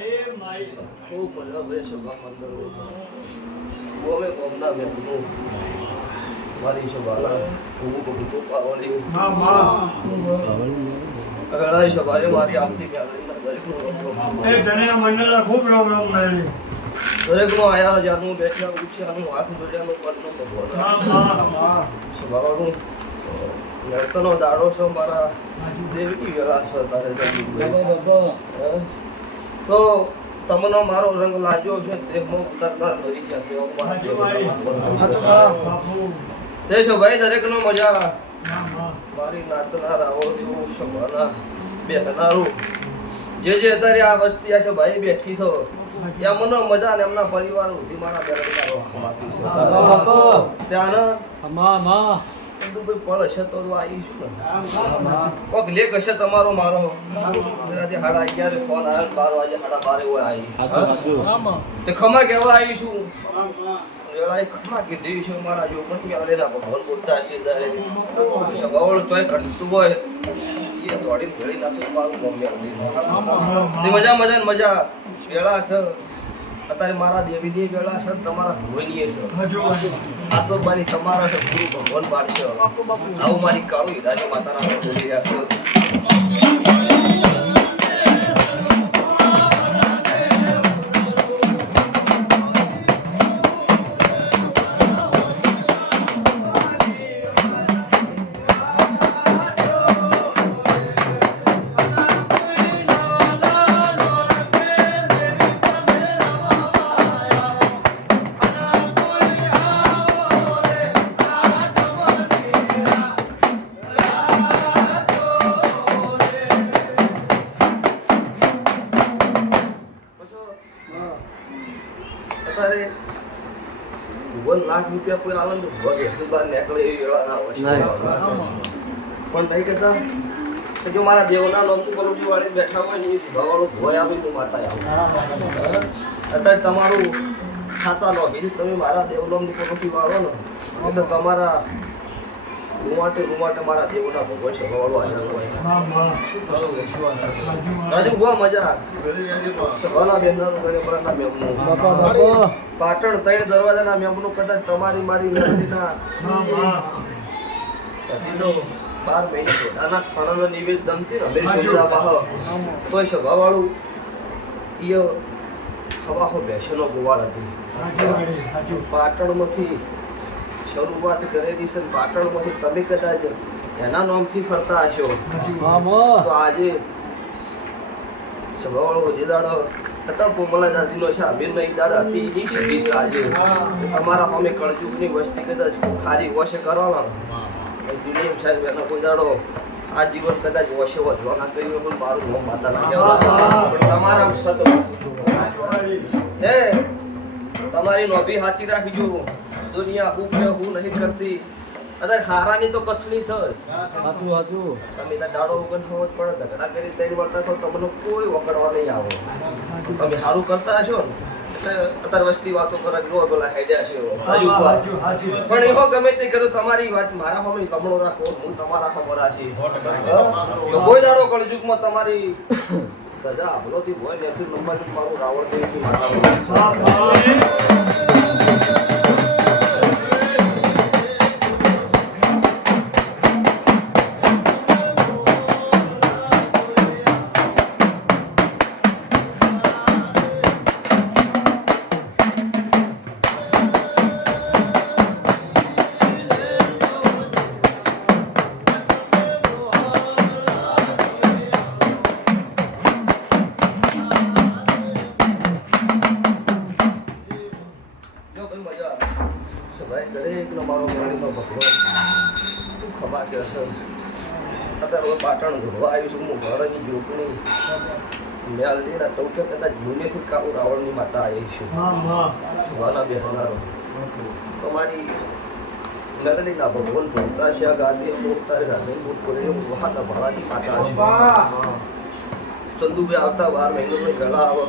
ખૂબ બધા ભાઈ સભા મંડળ ગોમે કોમના બેઠું મારી સભા હું બધું દરેક નો આયા જાનું બેઠ્યા ઉઠ્યાનું વાસ જોડ્યાનું પરનું ભગવાન. સભાવાનું નર્તનો દાડો છો મારા. દેવી વિરાસ તારે જલ્દી તો તમને મારો રંગ લાગ્યો છે મરી ગયા છે. એવું મારા બાપુ. તે છો ભાઈ દરેકનો મજા. માં માં મારી નાતના રાવો દેવું સભાના બેહનારું. જે જે અત્યારે આ વસ્તી આ છે ભાઈ બેઠી છો. ત્યાં મને મજા ને એમના પરિવાર સુધી મારા બેરંગા રોકવા બાકી છે. ત્યાં ને પળ હશે તો તો આવીશું ને કોક લેખ હશે તમારો મારો. રાતે સાડા અગિયારે ફોન આવ્યો બાર વાગે સાડા બારે હોય આવી તે ખમા કહેવા આવીશું ખમા કીધી છે મારા જો પણ પ્યાલેના ભગવાન બોલતા હશે ત્યારે સભાવળ ચોય કરતું હોય. એ દોડીને ભેળી નાખે તો મારું મમ્મી મજા મજા ને મજા. વેળા છે. અત્યારે મારા દેવીની વેળા છે તમારા ભગવાનની છે. મારી તમારા છે ગુરુ ભગવાન પાડશે આવું મારી કાળુ હીરાની માતાના લાખ રૂપિયા કોઈ આનંદ ભોગે. બાર નીકળે એવી વેળા પણ નહીં કહેતા કે જો મારા દેવના નામથી પલોટી વાળી બેઠા હોય ને એ ભોય આવી હું માતા આવું. અત્યારે તમારું ખાતા નો બીજું તમે મારા દેવનામની પલોટી વાળો ને એટલે તમારા રૂવાટે રૂવાટે મારા દેવના ભગવાન રાજુ બહુ મજા. સભાના બેનનું મેમનું પાટણ ત્રણ દરવાજાના મેમનું કદાચ તમારી મારી માં સદીનો બાર મહિને પોતાના સ્થાનનો નિવેદ જમતી ને અમે બાહ તોય સભાવાળું ઈયો હવા હો બેસનો ગોવાળ હતી. પાટણમાંથી શરૂઆત કરેલી છે પાટણમાંથી તમે કદાચ એના નામથી ફરતા હશો. તો આજે સભાવાળો જે દાડો હતા પોમલા જાતિનો છે અમીર નહીં દાડા હતી એ છે આજે. અમારા અમે કળજુગની વસ્તી કદાચ ખારી વશે કરવાના. જુલિયમ સાહેબ એનો કોઈ દાડો આ જીવન કદાચ વશે વધવા ના કર્યું પણ મારું નામ માતા ના કહેવાય પણ તમારા હે તમારી નોભી સાચી રાખજો. દુનિયા ઉપર હું નહીં કરતી. અત્યારે હારાની તો કથણી છે. તમે ત્યાં દાડો ઉગન થવો જ પડે ઝઘડા કરી ત્રણ વળતા તો તમને કોઈ વકડવા નહીં આવે. તમે સારું કરતા હશો ને એટલે અત્યારે વસ્તી વાતો કરે જો પેલા હેડ્યા છે પણ એવો ગમે તે કરું તમારી વાત મારા કમળો રાખો હું તમારા સામે રાખી. તો કોઈ દાડો કળજુગમાં તમારી સજા ભલોથી હોય નેચર નંબરથી મારું રાવણ સભાએ દરેકનો મારો મેળીમાં ભગવાન તું ખબર કે અસર. અત્યારે હવે પાટણ ઘડવા આવ્યું છું હું ઘરની જોકણી મેલડી ના ટોકે કદાચ જૂનેથી કાળુ રાવણની માતા આવી છું. સુવાના બે હજારો. તો તમારી મેલડીના ભગવાન પૂરતા છે આ ગાદી ભોગતા રાધનપુર કરીને વહાના ભાડાની માતા છે. ચંદુભાઈ આવતા બાર મહિનાનો ગળા આવે.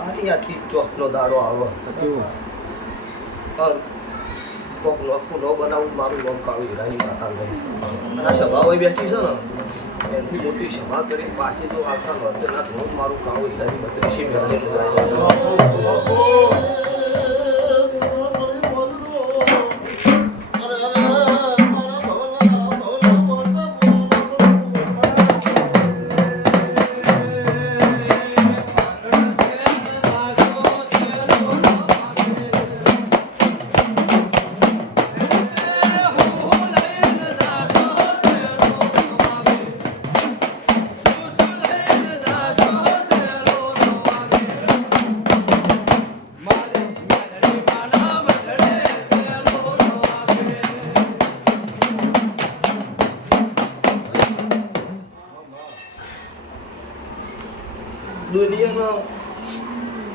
આની આથી ચોકનો દાડો આવે. કોક નફું ન બનાવું, મારું નામ કાળું હીરાની માતા અને આ સભા હોય બેઠી છે ને, એનાથી મોટી સભા કરી, પાસે જો આખા નોર્ધના ધોરણ મારું કાળું હીરાની બત્રીસી મેળવી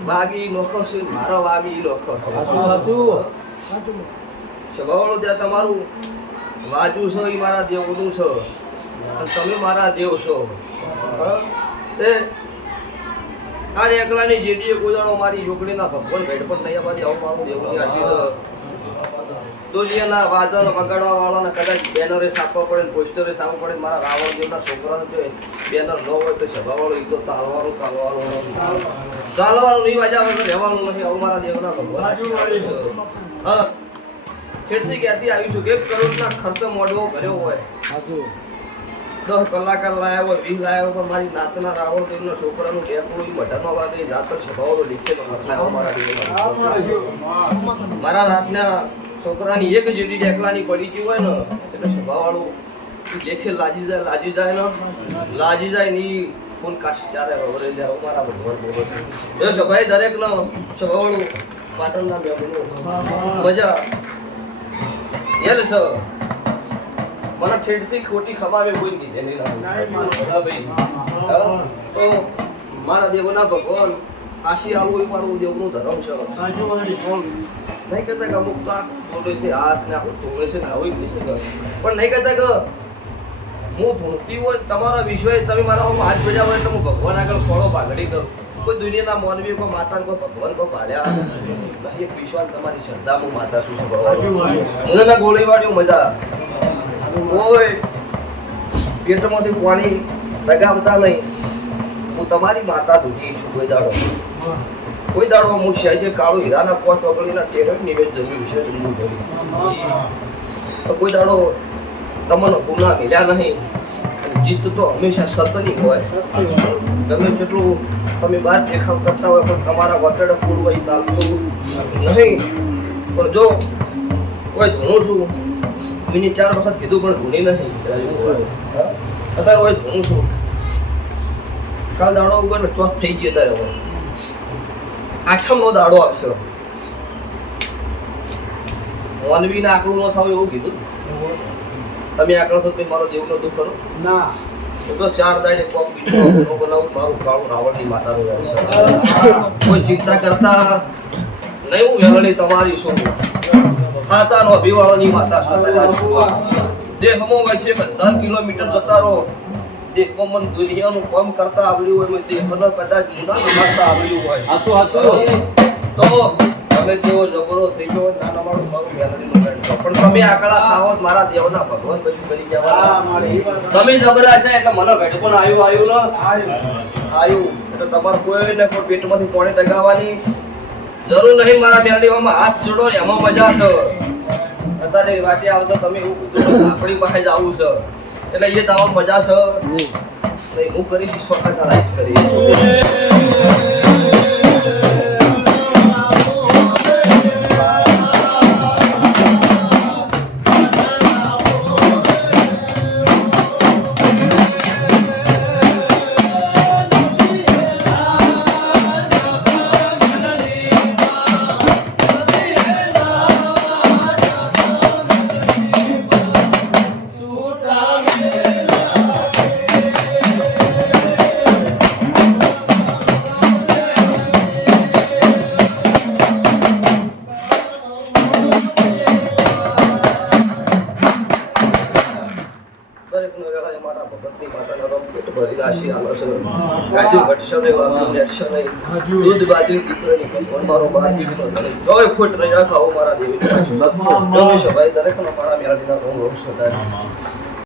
વાગી નોખો છે મારો વાગી નોખો છે. સાચું ત્યાં તમારું વાજુ છો એ મારા દેવનું છો. તમે મારા દેવ છો? તે આ એકલાની જેડીએ ગોજાળો મારી યોગણીના ભગવાન ભેટ પણ નહીં અમારી આવું મારું દેવની આશીર્વાદ. દુનિયાના વાદળ વગાડવા વાળાને કદાચ બેનરે છાપવા પડે પોસ્ટરે છાપવા પડે મારા રાવણ દેવના છોકરાને જો બેનર ન હોય તો સભાવાળો એ તો ચાલવાનું ચાલવાનું. ચાલવાનું નહીં, વાજા વગર રહેવાનું નથી આવું મારા દેવના ભગવાન હા. ખેડતી ક્યાંથી આવીશું એક કરોડના ખર્ચો મોડવો ભર્યો હોય. દસ કલાકાર લાયા હોય, વીસ લાયા હોય, પણ મારી નાતના રાવણ દેવના છોકરાનું ટેકડું ઈ મઢાનો વાગે જાતર સભાવાળો મારા મારા રાતના છોકરાની એક જેટલી ડેકલાની પડી ગઈ હોય ને એટલે સભાવાળું ઈ જેખે લાજી જાય લાજી જાય ને લાજી જાય ની ફૂલ કાશી ચારે વગરે જાય મારા ભગવાન બોલો એ સભાએ દરેકનો સભાવાળું પાટણના મેમનું મજા. યેલ સ. મને ઠેઠથી ખોટી ખમાવે કોઈ કીધે નહીં ના ભાઈ. તો મારા દેવના ભગવાન આશી આલવું એ મારું દેવનું ધર્મ છે નહીં કહેતા કે અમુક તો આખું જોડે છે હાથ ને આખું તોડે છે ને આવું છે પણ નહીં કહેતા કે હું ભૂલતી હોય તમારા વિશ્વએ તમે મારા હાથ ભેજા હોય એટલે હું ભગવાન આગળ ખોળો ભાગડી કરું. કોઈ દુનિયાના મોનવી કોઈ માતા કોઈ ભગવાન કોઈ ભાલ્યા એક વિશ્વાસ તમારી શ્રદ્ધા હું માતા શું છે ભગવાન? મને ગોળી વાળ્યું મજા. કોઈ પેટમાંથી પાણી લગાવતા નહીં. હું તમારી માતા દુખી છું કોઈ દાડો. કોઈ દાડો હું શહેજે કાળો હીરાના પોચ ઓગળીના ટેરક નિવેદ જમ્યું છે જમવું ભર્યું કોઈ દાડો તમને ગુના મિલ્યા નહીં. જીત તો હંમેશા સતની હોય. તમે જેટલું તમે બહાર દેખાવ કરતા હોય, પણ તમારા વતડે પૂર્વ ચાલતું નહીં. પણ જો કોઈ ધૂણું છું મેં ચાર વખત કીધું, પણ ધૂણી નહીં? અત્યારે હોય ધૂણું છું. કાલ દાડો ઉપર ચોથ થઈ ગયો અત્યારે આઠમનો દાડો આવશે મોલવીને આકડું ન થાવ એવું કીધું. તમે આકડો છો તો મારો દેવનો દુઃખ કરો ના. તો ચાર દાડે કોક બીજો ન બનાવું મારું કાળું રાવણની માતાનું માતા કોઈ ચિંતા કરતા નહીં હું વેલણી તમારી છું ખાચાનો અભિવાળોની માતા છું દેહમાં વચ્ચે હજાર કિલોમીટર જતા રહો. દેહમાં મન દુનિયાનું કામ કરતા આવડ્યું હોય મને દેહને કદાચ મુના મારતા આવડ્યું હોય. સાચું સાચું તો તમે જેવો જબરો થઈ ગયો હોય નાના મારું મારું વેલણીનું બેન છો. પણ તમે આકડા ખાવો મારા દેવના ભગવાન કશું કરી જવા તમે જબરા છે એટલે મને ઘટ પણ આવ્યું આવ્યું ને. આવ્યું એટલે તમારે કોઈને કોઈ પેટમાંથી પોણે ટકાવવાની જરૂર નહીં મારા મેરડીમાં હાથ જોડો ને એમાં મજા છે. અત્યારે વાટી આવતો તમે એવું કીધું આપણી પાસે જ આવું છે. એટલે એ જવામાં મજા છે. નહીં હું કરીશ સો ટકા રાઈટ કરીશ રાશિ ભગવાન મારો બાર ધણી જોય ખોટ નહીં રાખાવો મારા દેવી ગમે સભાઈ દરેકનો મારા સદાય